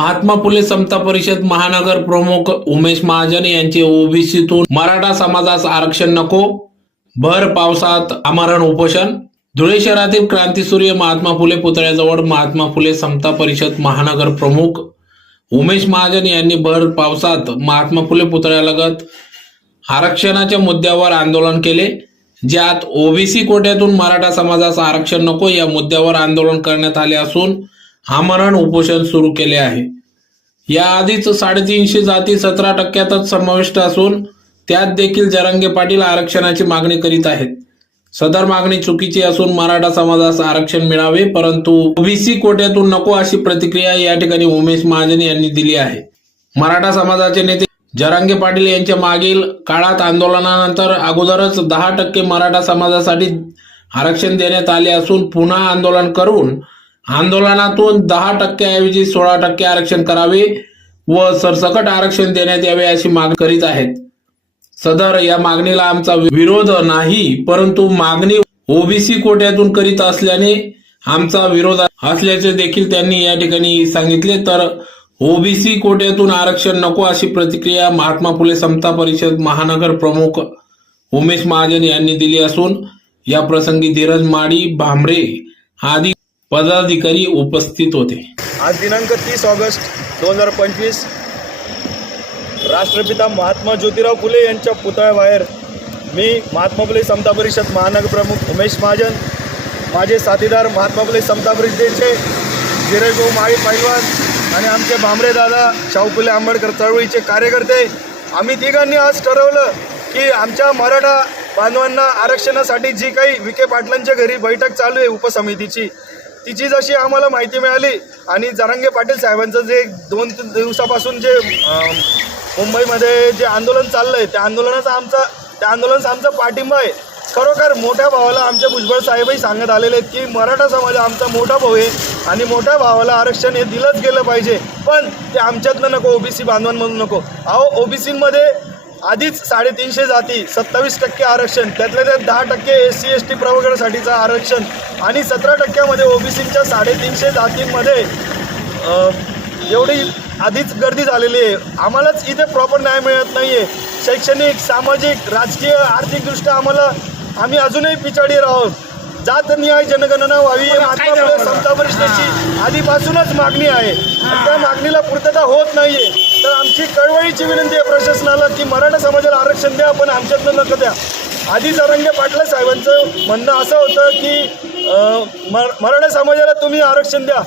महात्मा फुले समता परिषद महानगर प्रमुख उमेश महाजन यांचे ओबीसीतून मराठा समाजास आरक्षण नको, भर पावसात आमरण उपोषण। धुळे शहरातील क्रांतीसूर्य महात्मा फुले पुतळ्याजवळ महात्मा फुले समता परिषद महानगर प्रमुख उमेश महाजन यांनी भर पावसात महात्मा फुले पुतळ्यालगत आरक्षणाच्या मुद्द्यावर आंदोलन केले, ज्यात ओबीसी कोट्यातून मराठा समाजास आरक्षण नको या मुद्द्यावर आंदोलन करण्यात आले असून आमरण उपोषण सुरू केले आहे। याआधीच 350 जाती 17% समाविष्ट असून त्यात देखील जरांगे पाटील आरक्षणाची मागणी करीत आहेत। सदर मागणी चुकीची असून मराठा समाजास आरक्षण मिळावे, परंतु ओबीसी कोट्यातून नको अशी प्रतिक्रिया या ठिकाणी उमेश महाजन यांनी दिली आहे। मराठा समाजाचे नेते जरांगे पाटील यांच्या मागील काळात आंदोलनानंतर अगोदरच 10% मराठा समाजासाठी आरक्षण देण्यात आले असून पुन्हा आंदोलन करून आंदोलनातून 10% ऐवजी 16% आरक्षण करावे व सरसकट आरक्षण देण्यात यावे अशी मागणी करीत आहेत। सदर या मागणीला आमचा विरोध नाही, परंतु मागणी ओबीसी कोट्यातून करीत असल्याने आमचा विरोध असल्याचे देखील त्यांनी या ठिकाणी सांगितले। तर ओबीसी कोट्यातून आरक्षण नको अशी प्रतिक्रिया महात्मा फुले समता परिषद महानगर प्रमुख उमेश महाजन यांनी दिली असून या प्रसंगी धीरज माडी, भांबरे आदी पदाधिकारी उपस्थित होते। आज दिनांक 30 ऑगस्ट 2025 राष्ट्रपिता महात्मा ज्योतिराव फुले यांच्या पुतळ्याबाहेर मी महात्मा फुले समता परिषद महानगर प्रमुख उमेश महाजन, माझे साथीदार महात्मा फुले समता परिषदेचे धीरज भाऊ माळी पैलवान आणि आमचे भांबरे दादा शाहू फुले आंबेडकर चळवळीचे कार्यकर्ते, आम्ही तिघांनी आज ठरवलं की आमच्या मराठा बांधवांना आरक्षणासाठी जी काही विखे पाटलांच्या घरी बैठक चालू आहे उपसमितीची, तिची जशी आम्हाला माहिती मिळाली आणि जरांगे पाटील साहेबांचं जे 2-3 दिवसापासून जे मुंबईमध्ये जे आंदोलन चाललंय त्या आंदोलनाचा आमचा पाठिंबा आहे। खरोखर मोठ्या भावाला आमचे भुजबळ साहेबही सांगत आलेले आहेत की मराठा समाज आमचा मोठा भाऊ आहे आणि मोठ्या भावाला आरक्षण हे दिलंच गेलं पाहिजे, पण ते आमच्यातनं नको, ओबीसी बांधवांमधून नको। अहो ओबीसीमध्ये आधीच 350 जाती 27% आरक्षण, त्यातल्या त्यात 10% SC ST प्रवर्गासाठीचं आरक्षण आणि 17% ओबीसीच्या 350 जातींमध्ये एवढी आधीच गर्दी झालेली आहे। आम्हालाच इथे प्रॉपर न्याय मिळत नाही आहे। शैक्षणिक, सामाजिक, राजकीय, आर्थिकदृष्ट्या आम्ही अजूनही पिछाडीवर आहोत। जात न्याय जनगणना व्हावी ही महात्मा फुले समता परिषदेची आधीपासूनच मागणी आहे आणि त्या मागणीला पूर्तता होत नाहीये। तर आमची कळवळीची विनंती आहे प्रशासनाला की मराठा समाजाला आरक्षण द्या, पण आमच्यातलं नको द्या। आधी जरांगे पाटील साहेबांचं म्हणणं असं होतं की मराठा समाजाला तुम्ही आरक्षण द्या,